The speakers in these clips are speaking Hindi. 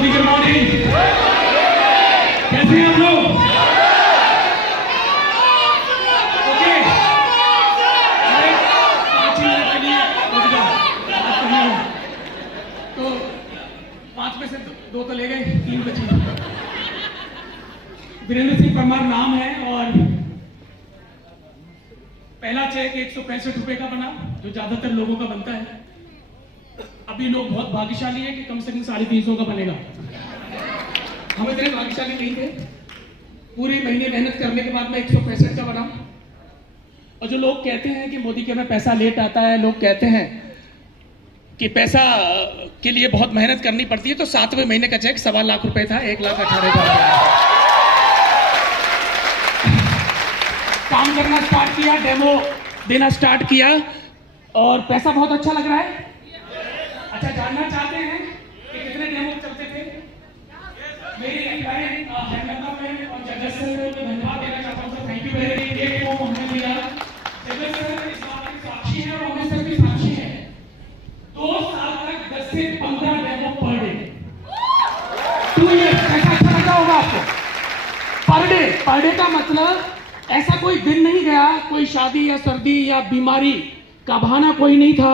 Modi good morning. कैसे हैं आप लोग? ओके, 5 मिनट के लिए रुक जाओ, बात करनी है। तो 5 में से 2 तो ले गए, 3 बची। वीरेंद्र सिंह परमार नाम है और पहला चेक 165 रुपए का बना, जो ज्यादातर लोगों का बनता है। अभी लोग बहुत भाग्यशाली है कि कम से कम 350 का बनेगा। हम इतने भाग्यशाली नहीं थे। पूरे महीने मेहनत करने के बाद में 165 का बना। और जो लोग कहते हैं कि मोदी के में पैसा लेट आता है, लोग कहते हैं कि पैसा के लिए बहुत मेहनत करनी पड़ती है, तो 7वें महीने का चेक 1.25 लाख रुपए था, 1,18,000 काम करना स्टार्ट किया, डेमो देना स्टार्ट किया और पैसा बहुत अच्छा लग रहा है। अच्छा, जानना चाहते हैं कि कितने डेमो चलते थे? मेरी बहन हेमलता बहन और जगत सर को धन्यवाद देना चाहता हूं। Thank you very much. एक डेमो हमने दिया, जगत सर इस बात के साक्षी है और हमें सर भी साक्षी है। 2 साल तक 10 से 15 डेमो पर डे, 2 ईयर्स। कैसा अच्छा लगा होगा आपको? पर डे का मतलब ऐसा कोई दिन नहीं गया, कोई शादी या सर्दी या बीमारी का बहाना कोई नहीं था।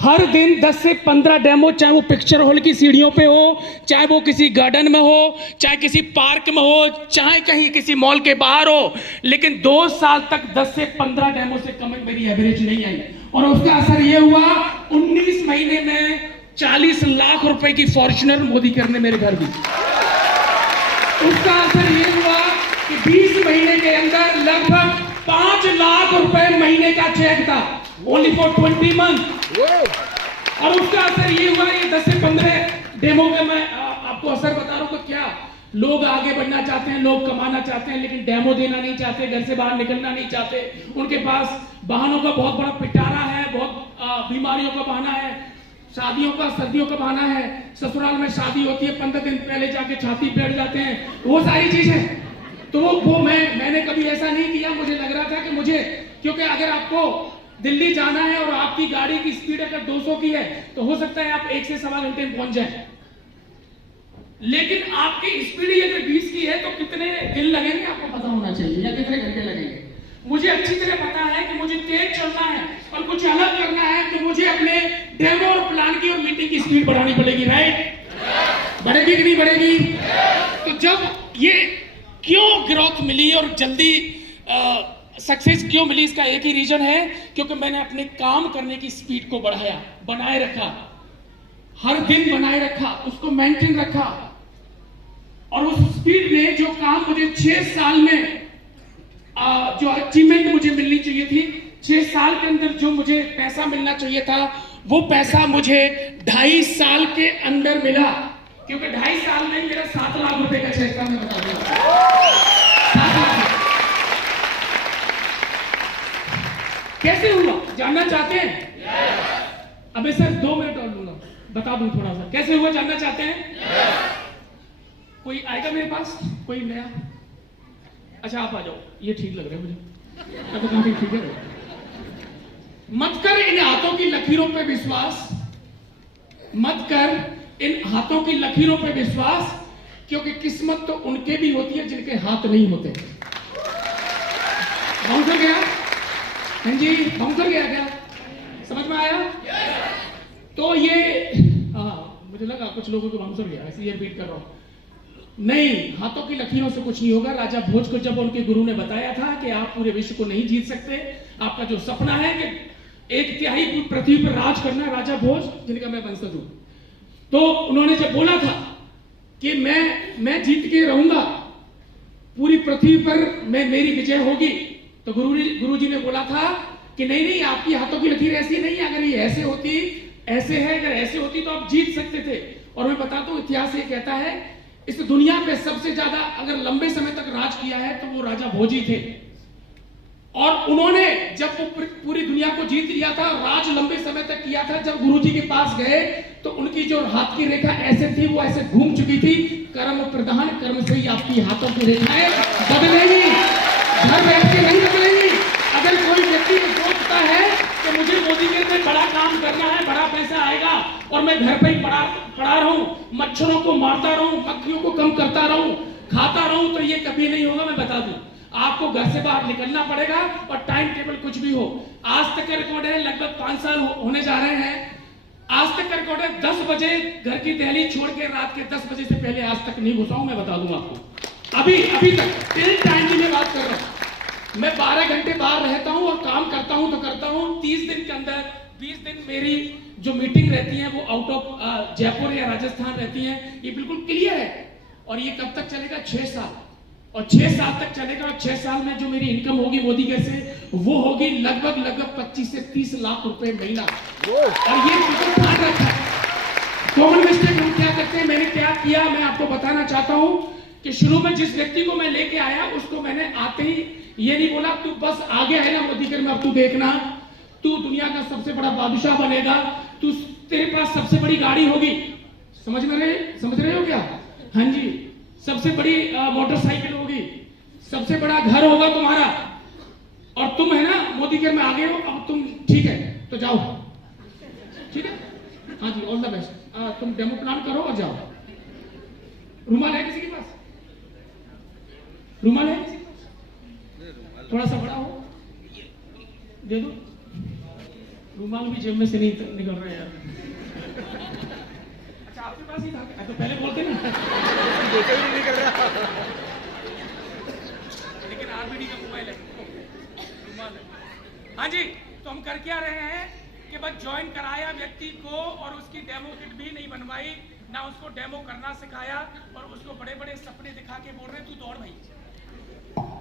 हर दिन 10 से 15 डेमो, चाहे वो पिक्चर हॉल की सीढ़ियों पे हो, चाहे वो किसी गार्डन में हो, चाहे किसी पार्क में हो, चाहे कहीं किसी मॉल के बाहर हो, लेकिन 2 साल तक 10 से 15 डेमो से कम मेरी एवरेज नहीं आई। और उसका असर ये हुआ, 19 महीने में 40 लाख रुपए की फॉर्च्यूनर मोदी करने मेरे घर दी। उसका असर ये हुआ कि 20 महीने के अंदर लगभग 5 लाख रुपए महीने का चेक था, ओनली फॉर 20 मंथ। और उसका असर ये हुआ, ये 10 से 15 डेमो का मैं आपको असर बता रहा हूं कि क्या लोग आगे बढ़ना चाहते हैं, लोग कमाना चाहते हैं, लेकिन डेमो देना नहीं चाहते, घर से बाहर निकलना नहीं चाहते। उनके पास बहानों का बहुत बड़ा पिटारा है, बहुत बीमारियों का बहाना है, शादियों का, सर्दियों का बहाना है, ससुराल में शादी होती है, 15 दिन पहले जाके छाती बैठ जाते हैं, वो सारी चीजें। तो वो मैंने कभी ऐसा नहीं किया। मुझे लग रहा था कि मुझे, क्योंकि अगर आपको दिल्ली जाना है और आपकी गाड़ी की स्पीड अगर 200 की है, तो हो सकता है आप 1 से 1.25 घंटे में पहुंच जाए। लेकिन आपकी स्पीड अगर 20 की है, तो कितने दिन लगेंगे आपको पता होना चाहिए, या कितने घंटे लगेंगे। मुझे अच्छी तरह पता है कि मुझे तेज चलना है और कुछ अलग करना है, तो मुझे अपने डेमो और प्लान की और मीटिंग की स्पीड बढ़ानी पड़ेगी। राइट? बढ़ेगी कि नहीं बढ़ेगी? तो जब ये क्यों ग्रोथ मिली और जल्दी सक्सेस क्यों मिली, इसका एक ही रीजन है, क्योंकि मैंने अपने काम करने की स्पीड को बढ़ाया, बनाए रखा, हर दिन बनाए रखा, उसको मेंटेन रखा। और उस स्पीड ने जो काम मुझे 6 साल में जो अचीवमेंट मुझे मिलनी चाहिए थी, 6 साल के अंदर जो मुझे पैसा मिलना चाहिए था, वो पैसा मुझे 2.5 साल के अंदर मिला। क्योंकि 2.5 साल में मेरा 7 लाख रुपए का चेक था, मैं बता दूं। कैसे हुआ जानना चाहते हैं? अबे सर 2 मिनट और लूंगा, बता दूं थोड़ा सा कैसे हुआ, जानना चाहते हैं? कोई आएगा मेरे पास, कोई नया? अच्छा, आप आ जाओ, ये ठीक लग रहा है मुझे, तो काफी ठीक है। मत कर इन हाथों की लकीरों पे विश्वास, मत कर इन हाथों की लकीरों पे विश्वास, क्योंकि किस्मत तो उनके भी होती है जिनके हाथ नहीं होते। बाउंसर गया? हाँ जी, बाउंसर गया क्या? समझ में आया? तो ये मुझे लगा कुछ लोगों को बाउंसर गया, ऐसे रिपीट कर रहा हूं। नहीं, हाथों की लकीरों से कुछ नहीं होगा। राजा भोज को जब उनके गुरु ने बताया था कि आप पूरे विश्व को नहीं जीत सकते, आपका जो सपना है कि 1/3 पृथ्वी पर राज करना, राजा भोज जिनका मैं वंशज हूं, तो उन्होंने जब बोला था कि मैं जीत के रहूंगा, पूरी पृथ्वी पर मेरी विजय होगी, तो गुरुजी ने बोला था कि नहीं, आपकी हाथों की लकीर ऐसी नहीं है, अगर ये ऐसे होती, ऐसे है, अगर ऐसे होती तो आप जीत सकते थे। और मैं बताता हूं, इतिहास ये कहता है, इस दुनिया पे सबसे ज्यादा अगर लंबे समय तक राज किया है तो वो राजा भोज ही थे। और उन्होंने जब वो पूरी दुनिया को जीत लिया था, राज लंबे समय तक किया था, जब गुरुजी के पास गए तो उनकी जो हाथ की रेखा ऐसे थी, वो ऐसे घूम चुकी थी। कर्म प्रधान, कर्म से ही आपकी हाथों की रेखाएं बदलेगी, घर बैठ के नहीं बदलेगी। अगर कोई व्यक्ति सोचता है कि मुझे मोदी के में बड़ा काम करना है, बड़ा पैसा आएगा, और मैं घर पे ही पड़ा रहूं, मच्छरों को मारता रहूं, मक्खियों को कम करता रहूं, खाता रहूं, तो ये कभी नहीं होगा। मैं बता दूं, आपको घर से बाहर निकलना पड़ेगा और टाइम टेबल कुछ भी हो। आज तक का रिकॉर्ड है, लगभग 5 साल होने जा रहे हैं। आज तक का रिकॉर्ड है, 10 बजे घर की दहलीज छोड़ के रात के 10 बजे से पहले आज तक नहीं घुसा हूं। मैं बता दूं आपको, अभी तक टिल टाइम की मैं बात कर रहा हूं। मैं 12 घंटे बाहर रहता हूं और काम करता हूं तो करता हूं। 30 दिन के अंदर 20 दिन मेरी जो मीटिंग रहती है वो आउट ऑफ जयपुर या राजस्थान रहती है। ये बिल्कुल क्लियर है। और ये कब तक चलेगा? 6 साल। और 6 साल तक चलेगा। और 6 साल में जो मेरी इनकम होगी मोदी कैसे, वो होगी लगभग 25 से 30 लाख रुपए महीना। और ये बिल्कुल ध्यान रखा है। कॉमन मिस्टेक हम क्या करते हैं, मैंने क्या किया मैं आपको बताना चाहता हूं कि शुरू में जिस व्यक्ति को मैं लेके आया उसको मैंने आते ही ये नहीं बोला तू बस आगे है ना मोदी कर में, अब तू देखना, तू दुनिया का सबसे बड़ा बादशाह बनेगा, तू तेरे पास सबसे बड़ी गाड़ी होगी। समझ रहे हो क्या? हाँ जी, सबसे बड़ी मोटरसाइकिल होगी, सबसे बड़ा घर होगा तुम्हारा, और तुम है ना मोदी केयर में आ गए हो, अब तुम ठीक है तो जाओ। ठीक है, हाँ जी, ऑल द बेस्ट। तुम डेमो प्लान करो और जाओ। रुमाल है किसी के पास? रुमाल है किसी के पास? थोड़ा सा बड़ा हो, दे दो। रुमाल भी जेब में से नहीं निकल रहे यार। अच्छा, आपके पास ही था? तो पहले बोलते ना। नहीं निकल रहा। लेकिन आरबीडी का मोबाइल है, रुमाल है। हाँ जी, तो हम कर क्या रहे हैं कि बस ज्वाइन कराया व्यक्ति को और उसकी डेमो किट भी नहीं बनवाई, ना उसको डेमो करना सिखाया, और उसको बड़े बड़े सपने दिखा के बोल रहे तू दौड़ भाई।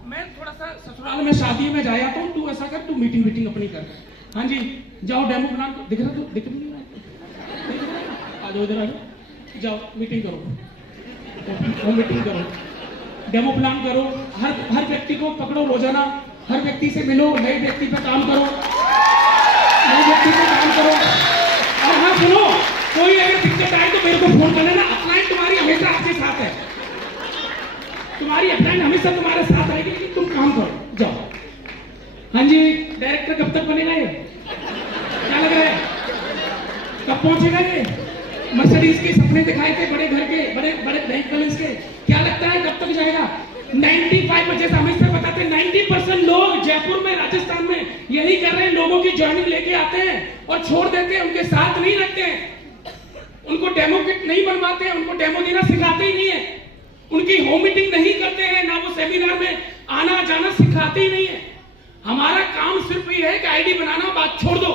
मैं थोड़ा सा ससुराल में शादी में जाया तो तू ऐसा कर, तू मीटिंग अपनी कर। हाँ जी, जाओ डेमो प्लान दिख रहा, तो दिख नहीं रहा, आ जाओ इधर, आ जाओ, जाओ मीटिंग करो, मीटिंग करो, डेमो प्लान करो। हर व्यक्ति को पकड़ो रोजाना, हर व्यक्ति से मिलो, नए व्यक्ति पे काम करो, नए व्यक्ति पे काम करो। और हाँ सुनो, कोई अगर दिक्कत आए तो मेरे को फोन कर लेना। अपलाइन तुम्हारी हमेशा आपके साथ है, तुम्हारी अपलाइन हमेशा तुम्हारे साथ रहेगी, लेकिन तुम काम करो, जाओ। हाँ जी, डायरेक्टर कब तक बनेगा ये? क्या लग रहा है कब पहुंचेगा ये? मर्सिडीज के सपने दिखाए थे, बड़े घर के, बड़े बैंक बैलेंस के, क्या लगता है कब तक जाएगा? 95 जैसा हमें से बताते 90% लोग जयपुर में, राजस्थान में यही कर रहे हैं। लोगों की ज्वाइनिंग लेके आते हैं और छोड़ देते हैं, उनके साथ नहीं रखते हैं, उनको डेमो किट नहीं बनवाते हैं, उनको डेमो देना सिखाते ही नहीं है, उनकी होम मीटिंग नहीं करते हैं, ना वो सेमिनार में आना जाना सिखाते ही नहीं है। हमारा काम सिर्फ ये है कि आईडी बनाना, बात छोड़ दो।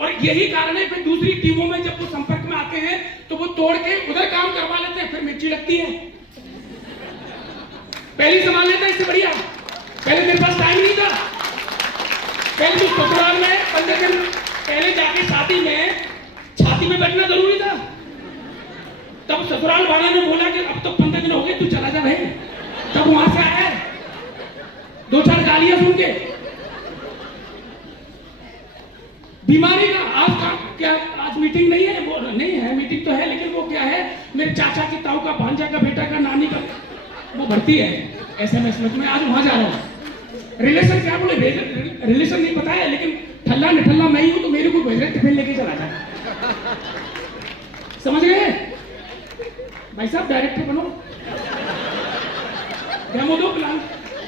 और यही कारण है फिर दूसरी टीमों में जब वो संपर्क में आते हैं तो वो तोड़ के उधर काम करवा लेते हैं, फिर मिर्ची लगती है। पहले संभाल लेता है, इससे बढ़िया। पहले मेरे पास टाइम नहीं था, पहले तो ससुराल में 15 दिन पहले जाके शादी में छाती में बैठना जरूरी था। तब ससुराल वाले ने बोला कि अब तो 15 दिन हो गए, तू चला जा भाई। तब वहां से आया 2-4 गालियां सुन के। बीमारी का आज का क्या, आज मीटिंग नहीं है? वो नहीं है, मीटिंग तो है, लेकिन वो क्या है, मेरे चाचा की ताऊ का, भांजा का, बेटा का, नानी का वो भर्ती है SMS में। मैं आज वहां जा रहा हूँ। रिलेशन क्या बोले, रिलेशन नहीं पता है, लेकिन ठल्ला निठल्ला मैं ही हूं, तो मेरे को भेज रहे टिफिन लेके चला जाए। समझ गए भाई साहब? डायरेक्टर बनो, डेमो दो, प्लान।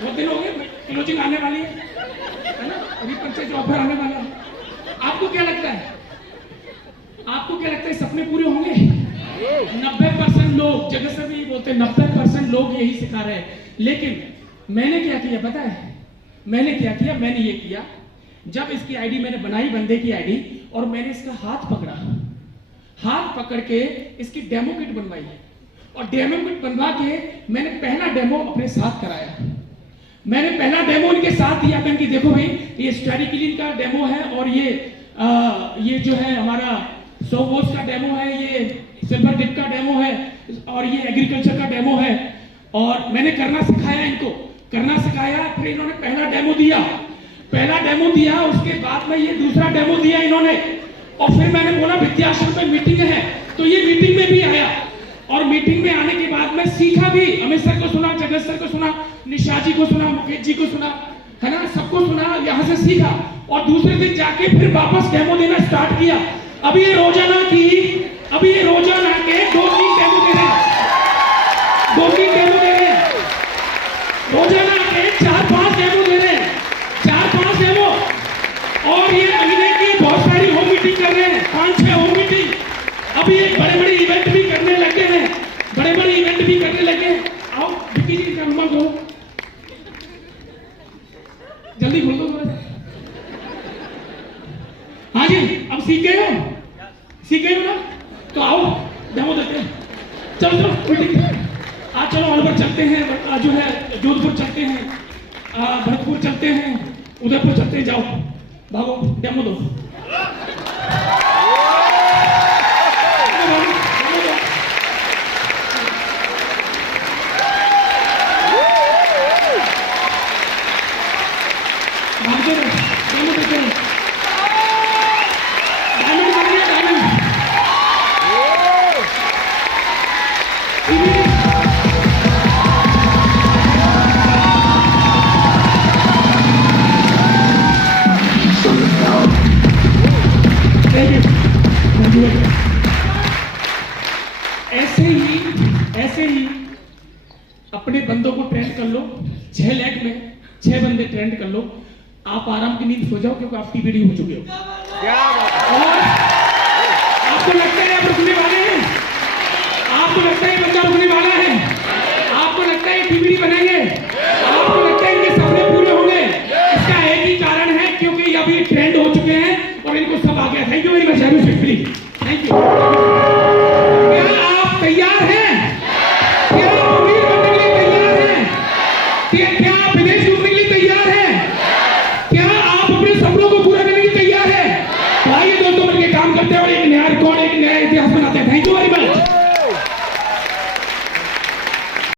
बहुत दिन हो गए, क्लोजिंग आने वाली है ना, अभी परचेज ऑफर आने वाला है। आपको क्या लगता है, आपको क्या लगता है सपने पूरे होंगे? 90% लोग, जगह से भी बोलते हैं 90% लोग यही सिखा रहे हैं। लेकिन मैंने क्या किया पता है? मैंने क्या किया, मैंने ये किया, जब इसकी आईडी मैंने बनाई, बंदे की आईडी, और मैंने इसका हाथ पकड़ा, हाथ पकड़ के इसकी डेमो किट बनवाई, और डेमो किट बनवा के मैंने पहला डेमो अपने साथ कराया। मैंने पहला डेमो इनके साथ दिया, मैंने कि देखो भाई ये स्टडी क्लीन का डेमो है, और ये जो है हमारा सोवोस का डेमो है, ये सिल्वर डिप का डेमो है, और ये एग्रीकल्चर का डेमो है। और मैंने करना सिखाया, इनको करना सिखाया। फिर इन्होंने पहला डेमो दिया, उसके बाद में ये दूसरा डेमो दिया इन्होंने। और फिर मैंने बोला विद्याश्रम में मीटिंग है, तो ये मीटिंग में भी आया, और मीटिंग में आने के बाद मैं सीखा भी। अमित सर को सुना, जगत सर को सुना, निशा जी को सुना, मुकेश जी को सुना, है ना, सबको सुना, यहाँ से सीखा। और दूसरे दिन जाके फिर वापस डेमो देना स्टार्ट किया। अभी ये रोजाना के 2-3 डेमो दे रहे हैं, 2-3 डेमो दे रहे हैं, रोजाना के 4-5 डेमो दे रहे हैं, 4-5 डेमो। और ये महीने की बहुत सारी होम मीटिंग कर रहे हैं, 5-6 होम मीटिंग। अभी एक बड़े इवेंट भी करने लगे हैं, बड़े इवेंट भी करने लगे हैं। आओ विक्की जी का रुमाल दो, जल्दी खोल दो थोड़ा। हाँ जी, अब सीख गए हो ना, तो आओ डेमो देते हैं। चलो मीटिंग आज चलो अलवर चलते हैं, जो है जोधपुर चलते हैं, भरतपुर चलते हैं, उदयपुर चलते हैं। जाओ भागो डेमो दो। ऐसे ही अपने बंदों को ट्रेंड कर लो, 6 लाख में 6 बंदे ट्रेंड कर लो, आप आराम की नींद सो जाओ, क्योंकि आप टीबीडी हो चुके हो। और आपको लगता है आप रुकने वाले हैं, आपको लगता है बंदा रुकने वाला है, आपको लगता है टीबीडी बनेंगे, आपको लगता है इनके सपने पूरे होंगे। इसका एक ही कारण है, क्योंकि ये अभी ट्रेंड हो चुके हैं और इनको सब आ गया। Thank you very much, thank you. क्या आप तैयार हैं? क्या आप अमीर बनने के लिए तैयार हैं? क्या आप विदेश घूमने के लिए तैयार